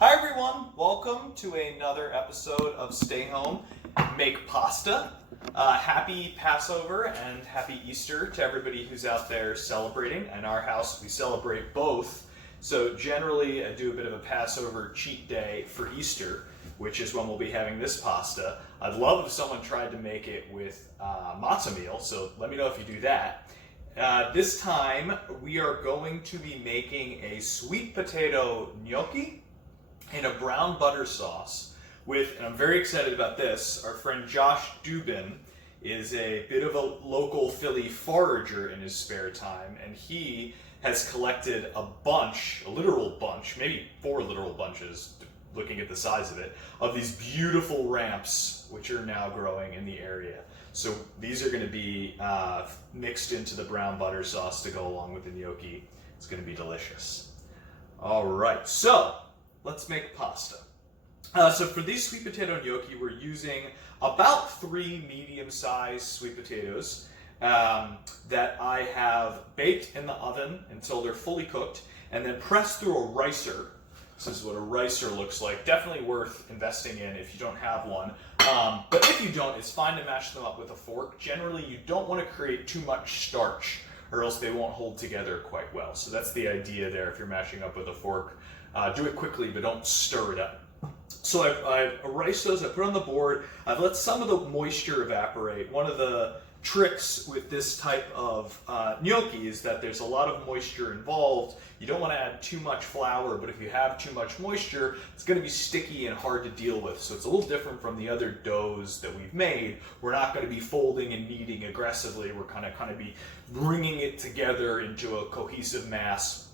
Hi everyone, welcome to another episode of Stay Home, Make Pasta. Happy Passover and happy Easter to everybody who's out there celebrating. In our house we celebrate both, so generally I do a bit of a Passover cheat day for Easter, which is when we'll be having this pasta. I'd love if someone tried to make it with matzah meal, so let me know if you do that. This time we are going to be making a sweet potato gnocchi in a brown butter sauce with, and I'm very excited about this, our friend Josh Dubin is a bit of a local Philly forager in his spare time, and he has collected a bunch, a literal bunch, maybe 4 literal bunches, looking at the size of it, of these beautiful ramps which are now growing in the area. So these are going to be mixed into the brown butter sauce to go along with the gnocchi. It's going to be delicious. All right, so let's make pasta. So for these sweet potato gnocchi, we're using about 3 medium-sized sweet potatoes that I have baked in the oven until they're fully cooked, and then pressed through a ricer. This is what a ricer looks like. Definitely worth investing in if you don't have one. But if you don't, it's fine to mash them up with a fork. Generally, you don't want to create too much starch, or else they won't hold together quite well. So that's the idea there if you're mashing up with a fork. Do it quickly, but don't stir it up. So I've erased those, I put on the board, I've let some of the moisture evaporate. One of the tricks with this type of gnocchi is that there's a lot of moisture involved. You don't want to add too much flour, but if you have too much moisture, it's going to be sticky and hard to deal with. So it's a little different from the other doughs that we've made. We're not going to be folding and kneading aggressively. We're kind of be bringing it together into a cohesive mass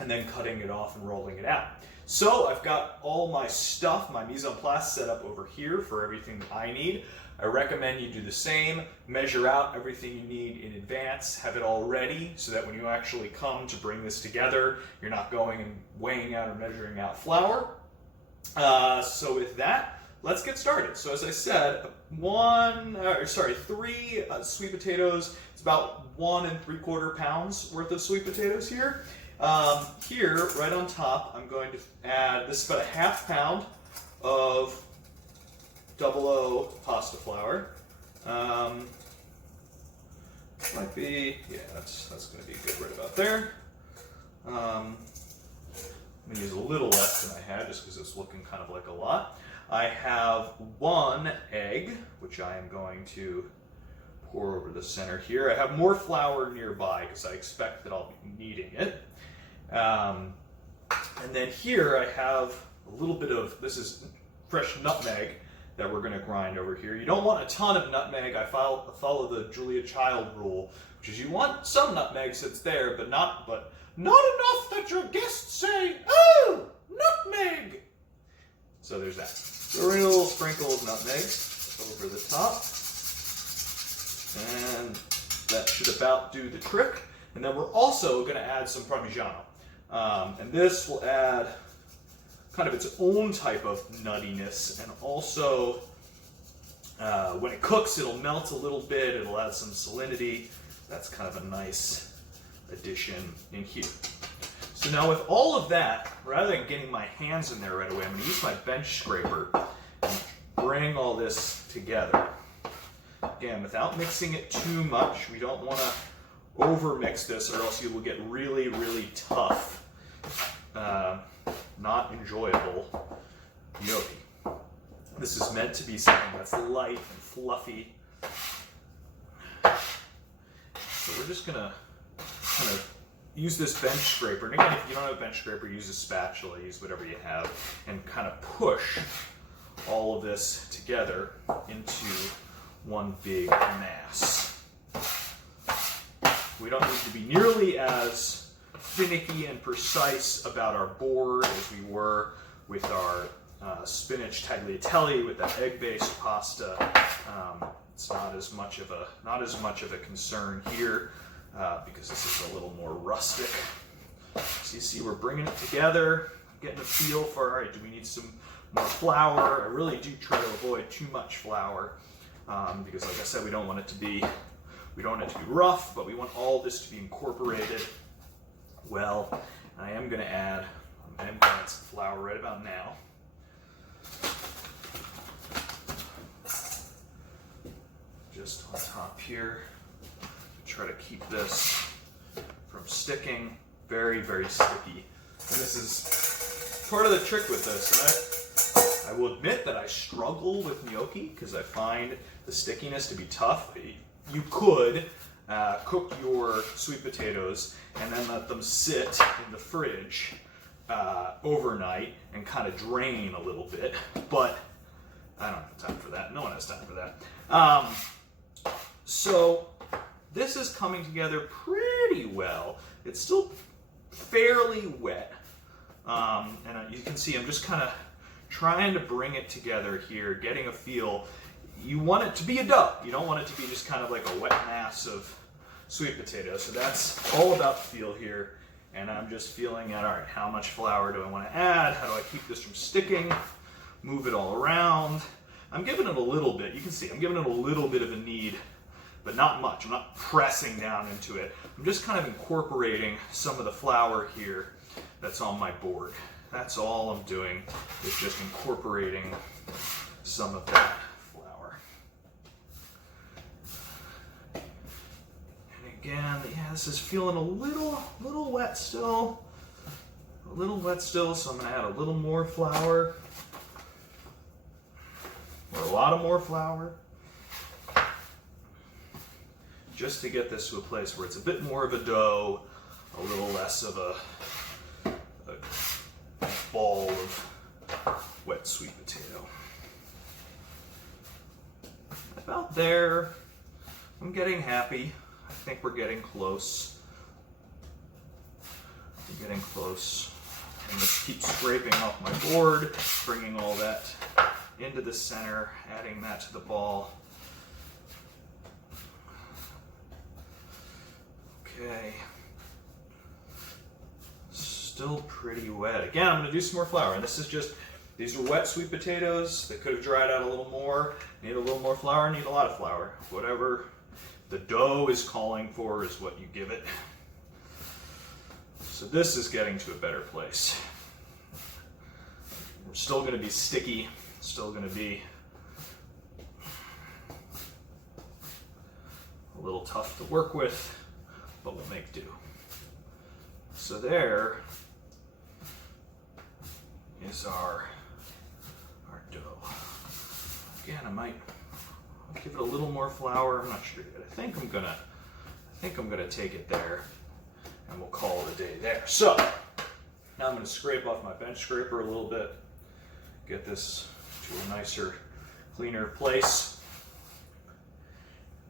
and then cutting it off and rolling it out. So I've got all my stuff, my mise en place set up over here for everything that I need. I recommend you do the same, measure out everything you need in advance, have it all ready so that when you actually come to bring this together, you're not going and weighing out or measuring out flour. So with that, let's get started. So as I said, 3 sweet potatoes. It's about 1 3/4 pounds worth of sweet potatoes here. Here, right on top, I'm going to add, this is about a 1/2 pound of 00 pasta flour. Might be, yeah, that's going to be good right about there. I'm going to use a little less than I had just because it's looking kind of like a lot. I have 1 egg, which I am going to pour over the center here. I have more flour nearby because I expect that I'll be needing it. And then here I have a little bit of, this is fresh nutmeg that we're going to grind over here. You don't want a ton of nutmeg. I follow the Julia Child rule, which is you want some nutmeg so it's there, but not enough that your guests say, "Oh, nutmeg!" So there's that. So we're going to a little sprinkle of nutmeg over the top. And that should about do the trick. And then we're also going to add some Parmigiano. And this will add kind of its own type of nuttiness, and also when it cooks it'll melt a little bit, it'll add some salinity. That's kind of a nice addition in here. So now with all of that, rather than getting my hands in there right away, I'm going to use my bench scraper and bring all this together. Again, without mixing it too much. We don't want to over mix this or else you will get really, really tough, not enjoyable gnocchi. This is meant to be something that's light and fluffy. So we're just gonna kind of use this bench scraper. And again, if you don't have a bench scraper, use a spatula, use whatever you have, and kind of push all of this together into one big mass. We don't need to be nearly as finicky and precise about our board as we were with our spinach tagliatelle with that egg-based pasta. It's not as much of a concern here because this is a little more rustic. So you see, we're bringing it together, getting a feel for, all right, do we need some more flour? I really do try to avoid too much flour because, like I said, we don't want it to be rough, but we want all this to be incorporated well. I am going to add I'm gonna add some flour right about now. Just on top here. Try to keep this from sticking. Very, very sticky. And this is part of the trick with this. And I will admit that I struggle with gnocchi because I find the stickiness to be tough. You could cook your sweet potatoes and then let them sit in the fridge overnight and kind of drain a little bit, but I don't have time for that. No one has time for that. So this is coming together pretty well. It's still fairly wet, and you can see I'm just kind of trying to bring it together here, getting a feel. You want it to be a dough. You don't want it to be just kind of like a wet mass of sweet potato. So that's all about feel here. And I'm just feeling out, all right, how much flour do I want to add? How do I keep this from sticking? Move it all around. I'm giving it a little bit. You can see I'm giving it a little bit of a knead, but not much. I'm not pressing down into it. I'm just kind of incorporating some of the flour here that's on my board. That's all I'm doing, is just incorporating some of that flour. And again, yeah, this is feeling a little wet still. A little wet still, so I'm gonna add a little more flour. Or a lot of more flour. Just to get this to a place where it's a bit more of a dough, a little less of a ball of wet sweet potato. About there. I'm getting happy. I think we're getting close. We're getting close. I'm going to keep scraping off my board, bringing all that into the center, adding that to the ball. Okay. Still pretty wet. Again, I'm going to do some more flour. And this is just, these are wet sweet potatoes. They could have dried out a little more. Need a little more flour, need a lot of flour. Whatever the dough is calling for is what you give it. So this is getting to a better place. We're still going to be sticky. Still going to be a little tough to work with, but we'll make do. So there is our dough. Again, I might give it a little more flour. I'm not sure yet. I think I'm gonna take it there, and we'll call it a day there. So now I'm gonna scrape off my bench scraper a little bit, get this to a nicer, cleaner place.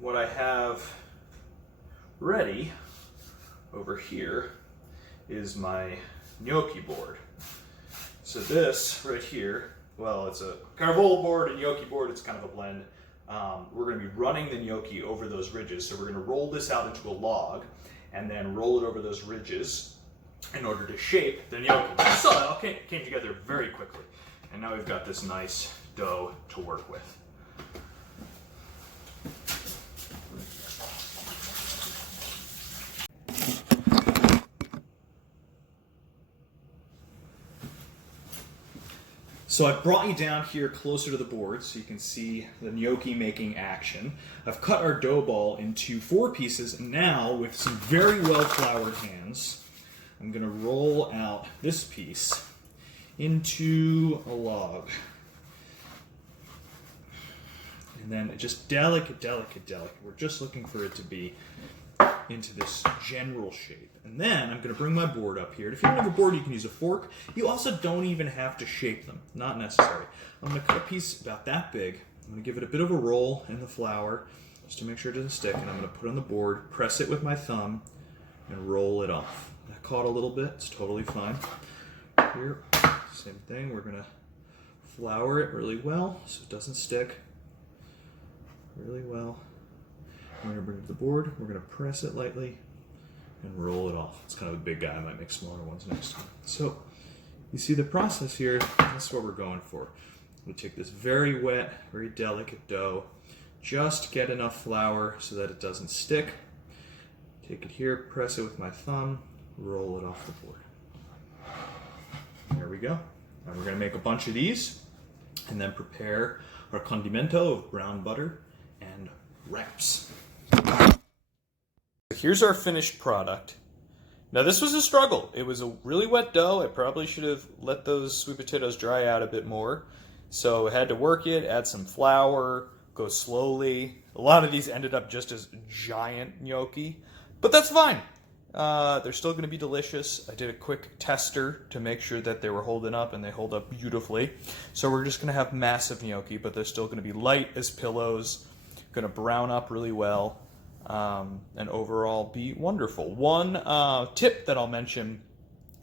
What I have ready over here is my gnocchi board. So this right here, well, it's a carvol board and gnocchi board. It's kind of a blend. We're going to be running the gnocchi over those ridges. So we're going to roll this out into a log and then roll it over those ridges in order to shape the gnocchi. So that all came together very quickly. And now we've got this nice dough to work with. So I've brought you down here closer to the board so you can see the gnocchi making action. I've cut our dough ball into 4 pieces, and now with some very well floured hands, I'm going to roll out this piece into a log. And then just delicate. We're just looking for it to be into this general shape. And then I'm going to bring my board up here. And if you don't have a board, you can use a fork. You also don't even have to shape them. Not necessary. I'm going to cut a piece about that big. I'm going to give it a bit of a roll in the flour just to make sure it doesn't stick. And I'm going to put it on the board, press it with my thumb, and roll it off. That caught a little bit. It's totally fine. Here, same thing. We're going to flour it really well so it doesn't stick. Really well. We're going to bring it to the board. We're going to press it lightly and roll it off. It's kind of a big guy. I might make smaller ones next time. So you see the process here. That's what we're going for. We take this very wet, very delicate dough. Just get enough flour so that it doesn't stick. Take it here, press it with my thumb, roll it off the board. we go. And we're going to make a bunch of these and then prepare our condimento of brown butter and wraps. Here's our finished product. Now this was a struggle. It was a really wet dough. I probably should have let those sweet potatoes dry out a bit more. So I had to work it, add some flour, go slowly. A lot of these ended up just as giant gnocchi, but that's fine. They're still going to be delicious. I did a quick tester to make sure that they were holding up, and they hold up beautifully. So we're just going to have massive gnocchi, but they're still going to be light as pillows, going to brown up really well, and overall be wonderful. One tip that I'll mention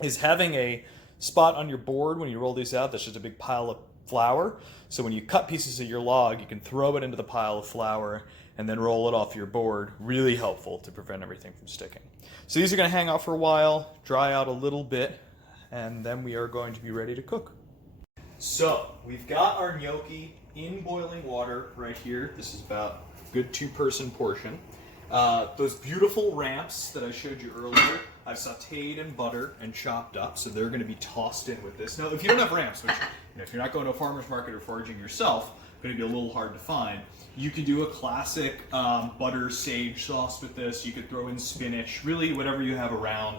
is having a spot on your board when you roll these out that's just a big pile of flour. So when you cut pieces of your log, you can throw it into the pile of flour and then roll it off your board. Really helpful to prevent everything from sticking. So these are going to hang out for a while, dry out a little bit, and then we are going to be ready to cook. So we've got our gnocchi in boiling water right here. This is about a good 2-person portion. Those beautiful ramps that I showed you earlier, I've sauteed in butter and chopped up, so they're going to be tossed in with this. Now, if you don't have ramps, which, if you're not going to a farmer's market or foraging yourself, going to be a little hard to find, you can do a classic butter sage sauce with this. You could throw in spinach, really whatever you have around.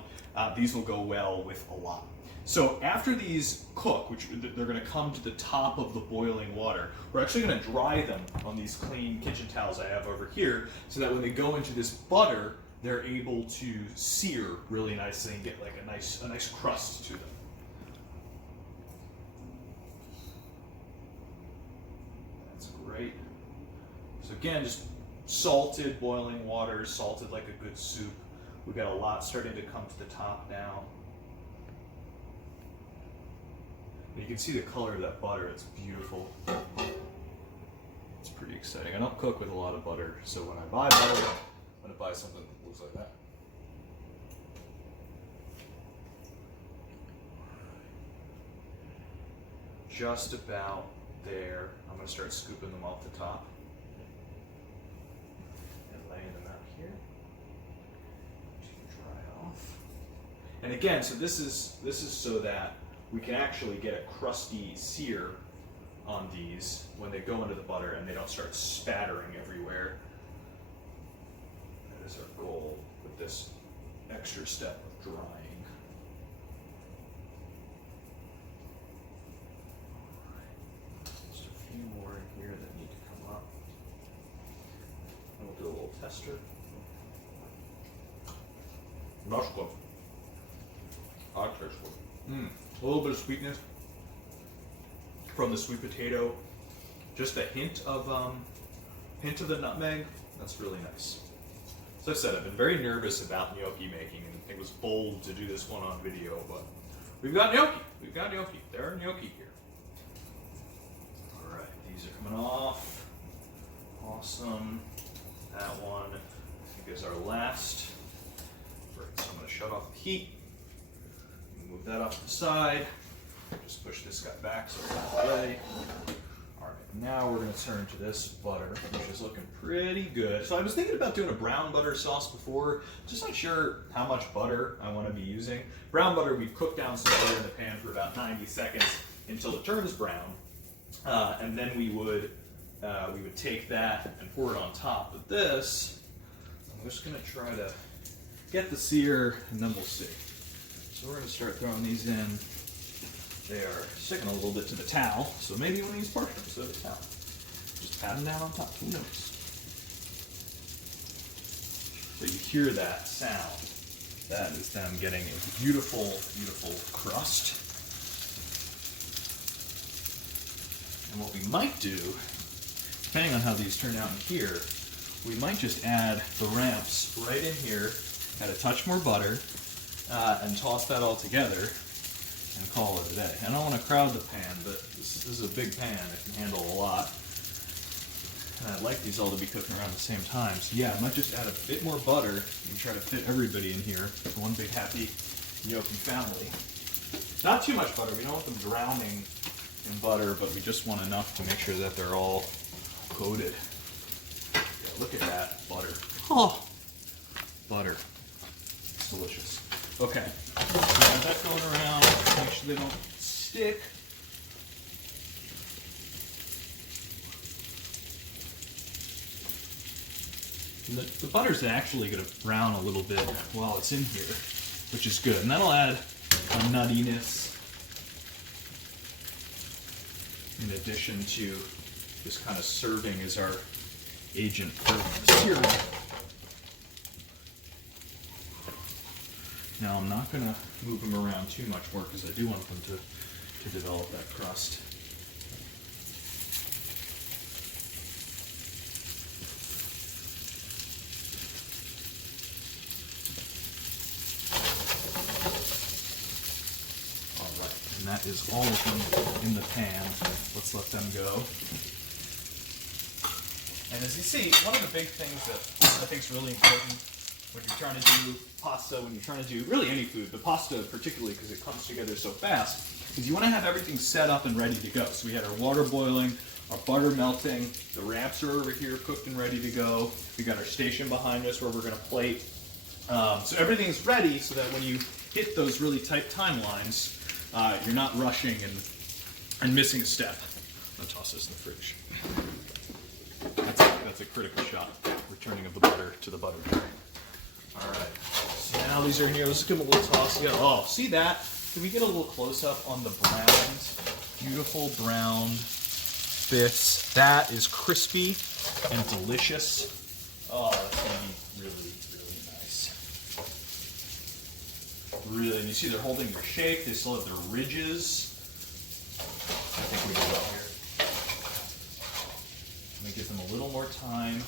These will go well with a lot. So after these cook, which they're going to come to the top of the boiling water, we're actually going to dry them on these clean kitchen towels I have over here, so that when they go into this butter, they're able to sear really nicely and get like a nice crust to them. That's great. So again, just salted boiling water, salted like a good soup. We've got a lot starting to come to the top now. You can see the color of that butter, it's beautiful. It's pretty exciting. I don't cook with a lot of butter, so when I buy butter, I'm going to buy something that looks like that. Just about there. I'm going to start scooping them off the top and laying them out here to dry off. And again, so this is so that we can actually get a crusty sear on these when they go into the butter and they don't start spattering everywhere. That is our goal with this extra step of drying. Just a few more in here that need to come up. And we'll do a little tester. That's good. I like this one. A little bit of sweetness from the sweet potato, just a hint of the nutmeg. That's really nice. As I said, I've been very nervous about gnocchi making, and it was bold to do this one on video, but we've got gnocchi. We've got gnocchi. There are gnocchi here. All right, these are coming off. Awesome. That one, I think, is our last. Right, so I'm going to shut off the heat. Move that off to the side. Just push this guy back so it's out of the way. All right, now we're going to turn to this butter, which is looking pretty good. So I was thinking about doing a brown butter sauce before. Just not sure how much butter I want to be using. Brown butter, we've cooked down some butter in the pan for about 90 seconds until it turns brown, and then we would take that and pour it on top. But this, I'm just going to try to get the sear, and then we'll see. So we're going to start throwing these in. They are sticking a little bit to the towel, so maybe you want to use parchment instead of a towel. Just pat them down on top. Who knows? So you hear that sound. That is them getting a beautiful, beautiful crust. And what we might do, depending on how these turn out in here, we might just add the ramps right in here, add a touch more butter, and toss that all together and call it a day. I don't want to crowd the pan, but this is a big pan. It can handle a lot. And I'd like these all to be cooking around the same time. So yeah, I might just add a bit more butter and try to fit everybody in here. One big happy gnocchi family. Not too much butter. We don't want them drowning in butter, but we just want enough to make sure that they're all coated. Yeah, look at that butter. Oh, butter. It's delicious. Okay, so that going around, make sure they don't stick. The butter's actually going to brown a little bit while it's in here, which is good. And that'll add a nuttiness in addition to just kind of serving as our agent for the syrup. Now I'm not going to move them around too much more because I do want them to develop that crust. And that is all of them in the pan. Let's let them go. And as you see, one of the big things that I think is really important when you're trying to do pasta, when you're trying to do really any food, but pasta particularly because it comes together so fast, is you want to have everything set up and ready to go. So we had our water boiling, our butter melting, the wraps are over here cooked and ready to go. We got our station behind us where we're going to plate. So everything's ready so that when you hit those really tight timelines, you're not rushing and missing a step. I'm going to toss this in the fridge. That's a critical shot, returning of the butter to the butter tray. All right, so now these are in here. Let's give them a little toss together. Oh, see that? Can we get a little close-up on the browned, beautiful browned bits? That is crispy and delicious. Oh, that's going to be really, really nice. Really, and you see they're holding their shape. They still have their ridges. I think we did well here. I'm going to give them a little more time. I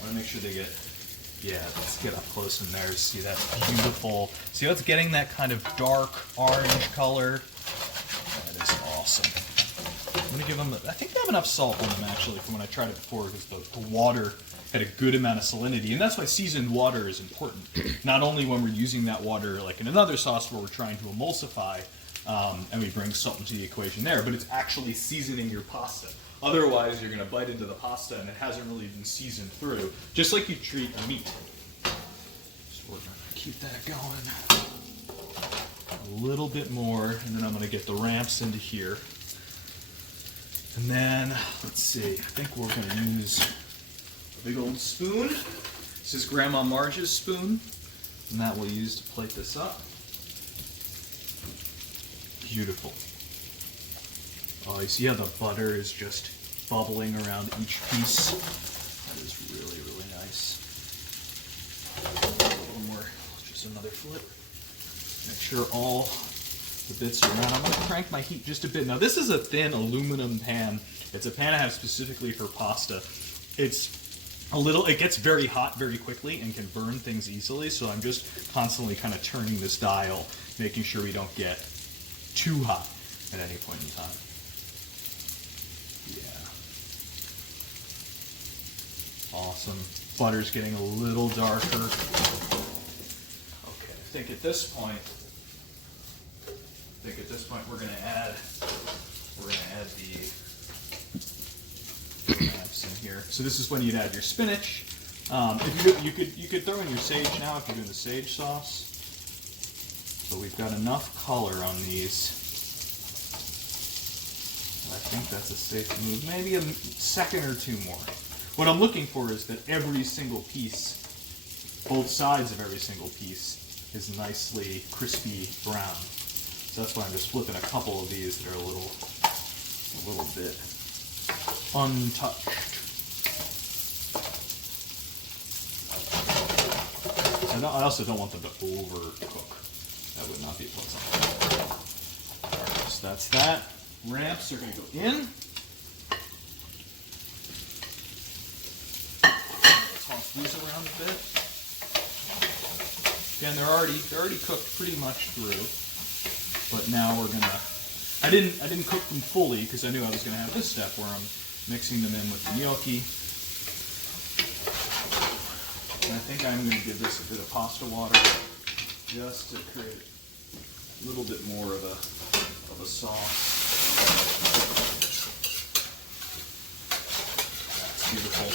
want to make sure they get, yeah, let's get up close in there to see that beautiful, see how it's getting that kind of dark orange color? That is awesome. I'm going to give them, I think they have enough salt on them actually from when I tried it before because the water had a good amount of salinity, and that's why seasoned water is important. Not only when we're using that water like in another sauce where we're trying to emulsify and we bring salt into the equation there, but it's actually seasoning your pasta. Otherwise, you're going to bite into the pasta and it hasn't really been seasoned through, just like you treat a meat. So we're going to keep that going. A little bit more, and then I'm going to get the ramps into here. And then, let's see, I think we're going to use a big old spoon. This is Grandma Marge's spoon, and that we'll use to plate this up. Beautiful. Oh, you see how the butter is just bubbling around each piece? That is really, really nice. A little more, just another flip. Make sure all the bits are around. I'm going to crank my heat just a bit. Now, this is a thin aluminum pan. It's a pan I have specifically for pasta. It gets very hot very quickly and can burn things easily, so I'm just constantly kind of turning this dial, making sure we don't get too hot at any point in time. Yeah. Awesome. Butter's getting a little darker. Okay, I think at this point we're going to add the wraps in here. So this is when you'd add your spinach. You could throw in your sage now if you're doing the sage sauce. So we've got enough color on these. I think that's a safe move. Maybe a second or two more. What I'm looking for is that every single piece, both sides of every single piece, is nicely crispy brown. So that's why I'm just flipping a couple of these that are a little bit untouched. I also don't want them to overcook. That would not be pleasant. Alright, so that's that. Ramps are going to go in. Toss these around a bit. Again, they're already cooked pretty much through. But now we're gonna. I didn't cook them fully because I knew I was gonna have this step where I'm mixing them in with the gnocchi. And I think I'm gonna give this a bit of pasta water just to create a little bit more of a sauce. That's beautiful.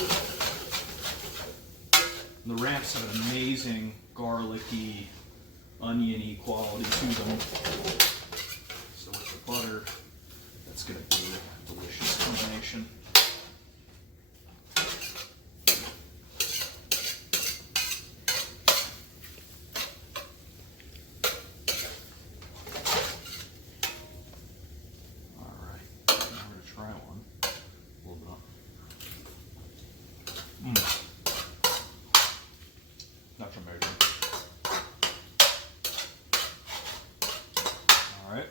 And the ramps have an amazing garlicky, oniony quality to them. So with the butter. That's going to be a delicious combination. That's amazing. Alright.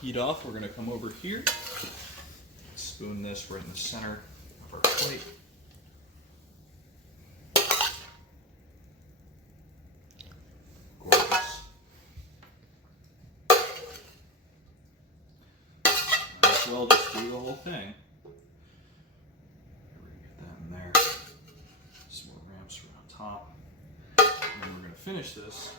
Heat off, we're going to come over here. Spoon this right in the center of our plate. Gorgeous. Might as well just do the whole thing. Get that in there. Some more ramps right on top. And then we're going to finish this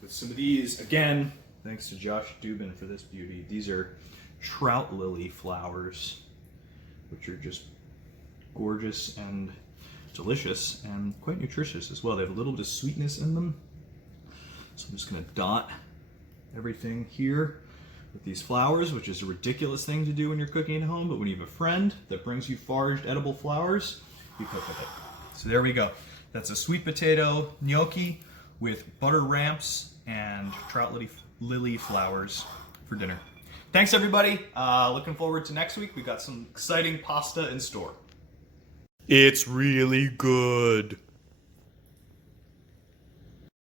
with some of these. Again, thanks to Josh Dubin for this beauty. These are trout lily flowers, which are just gorgeous and delicious and quite nutritious as well. They have a little bit of sweetness in them. So I'm just going to dot everything here with these flowers, which is a ridiculous thing to do when you're cooking at home, but when you have a friend that brings you foraged edible flowers, you cook with it. So there we go. That's a sweet potato gnocchi with butter ramps and trout lily flowers for dinner. Thanks everybody. Looking forward to next week. We've got some exciting pasta in store. It's really good.